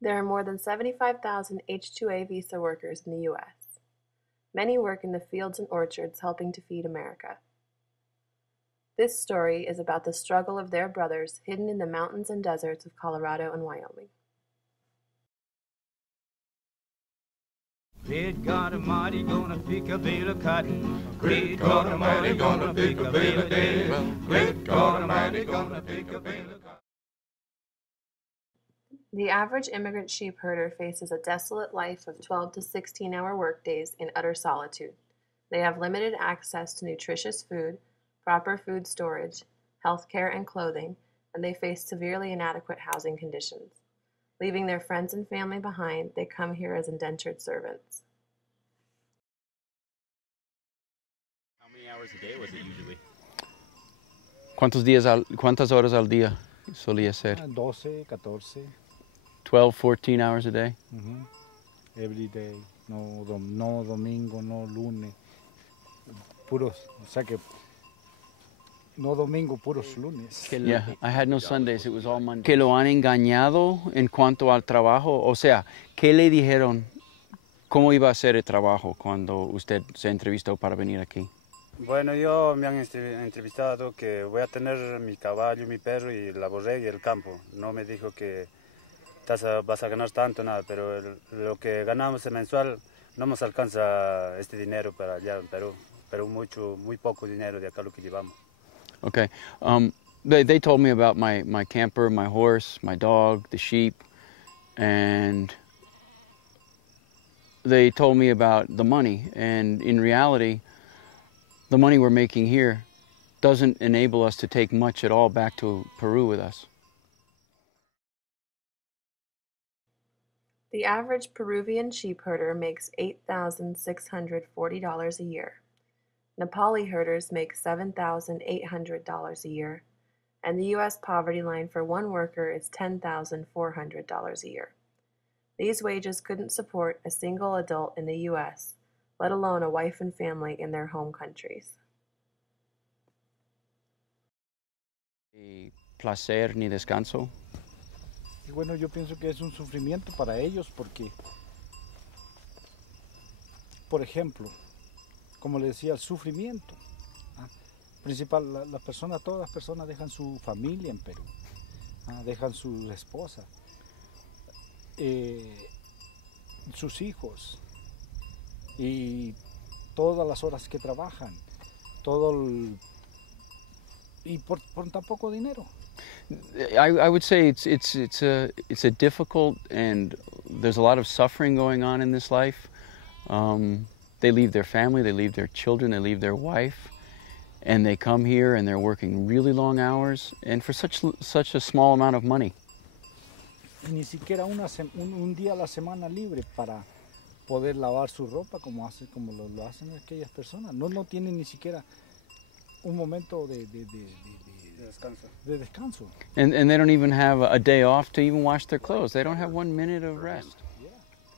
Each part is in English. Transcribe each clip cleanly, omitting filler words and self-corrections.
There are more than 75,000 H-2A visa workers in the U.S. Many work in the fields and orchards helping to feed America. This story is about the struggle of their brothers hidden in the mountains and deserts of Colorado and Wyoming. Great God Almighty, gonna pick a bale of cotton. Great God Almighty, gonna pick a bale of cotton. Great God Almighty, gonna pick a bale of cotton. The average immigrant sheep herder faces a desolate life of 12 to 16-hour workdays in utter solitude. They have limited access to nutritious food, proper food storage, health care, and clothing, and they face severely inadequate housing conditions. Leaving their friends and family behind, they come here as indentured servants. How many hours a day was it usually? ¿Cuántas horas al día solía ser? 12, 14. 12, 14 hours a day? Every day. No domingo, no lunes. Puros, o sea que no domingo, puros lunes. Yeah, I had no Sundays, it was all Monday. ¿Que lo han engañado en cuanto al trabajo? O sea, ¿qué le dijeron? ¿Cómo iba a ser el trabajo cuando usted se entrevistó para venir aquí? Bueno, yo me han entrevistado que voy a tener mi caballo, mi perro y la borrega y el campo. No me dijo que vas a ganar tanto, nada, pero lo que ganamos mensual no nos alcanza este dinero para allá en Perú, pero muy poco dinero de acá lo que llevamos. Okay. They told me about my camper, my horse, my dog, the sheep, and they told me about the money. And in reality, the money we're making here doesn't enable us to take much at all back to Peru with us. The average Peruvian sheep herder makes $8,640 a year. Nepali herders make $7,800 a year, and the U.S. poverty line for one worker is $10,400 a year. These wages couldn't support a single adult in the U.S., let alone a wife and family in their home countries. Placer ni descanso. Y bueno, yo pienso que es un sufrimiento para ellos porque, por ejemplo, como le decía, el sufrimiento. Principal, todas las personas dejan su familia en Perú, dejan sus esposas, sus hijos y todas las horas que trabajan, y por tan poco dinero. I would say it's a difficult, and there's a lot of suffering going on in this life. They leave their family, they leave their children, they leave their wife, and they come here and they're working really long hours and for such a small amount of money. Y ni siquiera un día a la semana libre para poder lavar su ropa como lo hacen aquellas personas. No tienen ni siquiera un momento de descanso. And they don't even have a day off to even wash their clothes. They don't have 1 minute of rest.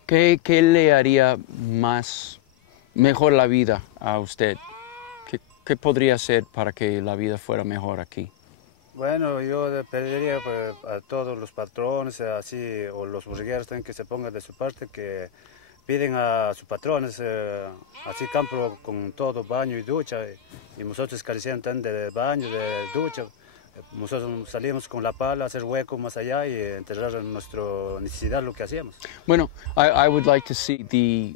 ¿Qué le haría mejor la vida a usted? ¿Qué podría hacer para que la vida fuera mejor aquí? Bueno, yo pediría pues, a todos los patrones, así, o los burgueros también que se pongan de su parte, que piden a sus patrones, así campo con todo, baño y ducha, y nosotros carecemos también de baño, de ducha. Nosotros salimos con la pala a hacer hueco más allá y enterrar nuestra necesidad, lo que hacíamos. Bueno, I would like to see the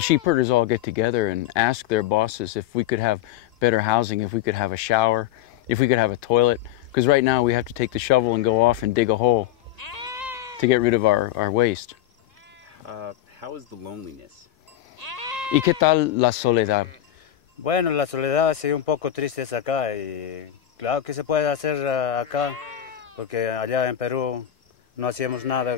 sheep herders all get together and ask their bosses if we could have better housing, if we could have a shower, if we could have a toilet, because right now we have to take the shovel and go off and dig a hole to get rid of our waste. How is the loneliness? ¿Y qué tal la soledad? Bueno, la soledad sí un poco triste es acá y claro que se puede hacer acá, porque allá en Perú no hacíamos nada.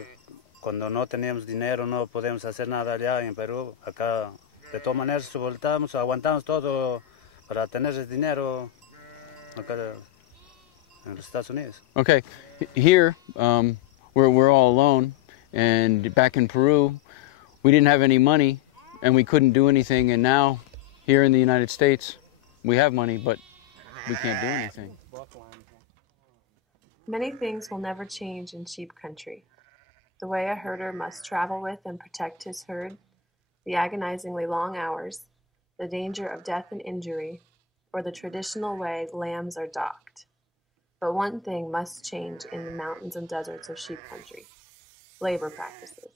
Cuando no teníamos dinero no podemos hacer nada allá en Perú. Acá de todas maneras soportamos, aguantamos todo para tener ese dinero acá en los Estados Unidos. Okay, here we're all alone, and back in Peru we didn't have any money and we couldn't do anything, and now here in the United States we have money but we can't do anything. Many things will never change in sheep country. the way a herder must travel with and protect his herd, the agonizingly long hours, the danger of death and injury, or the traditional way lambs are docked. But one thing must change in the mountains and deserts of sheep country: labor practices.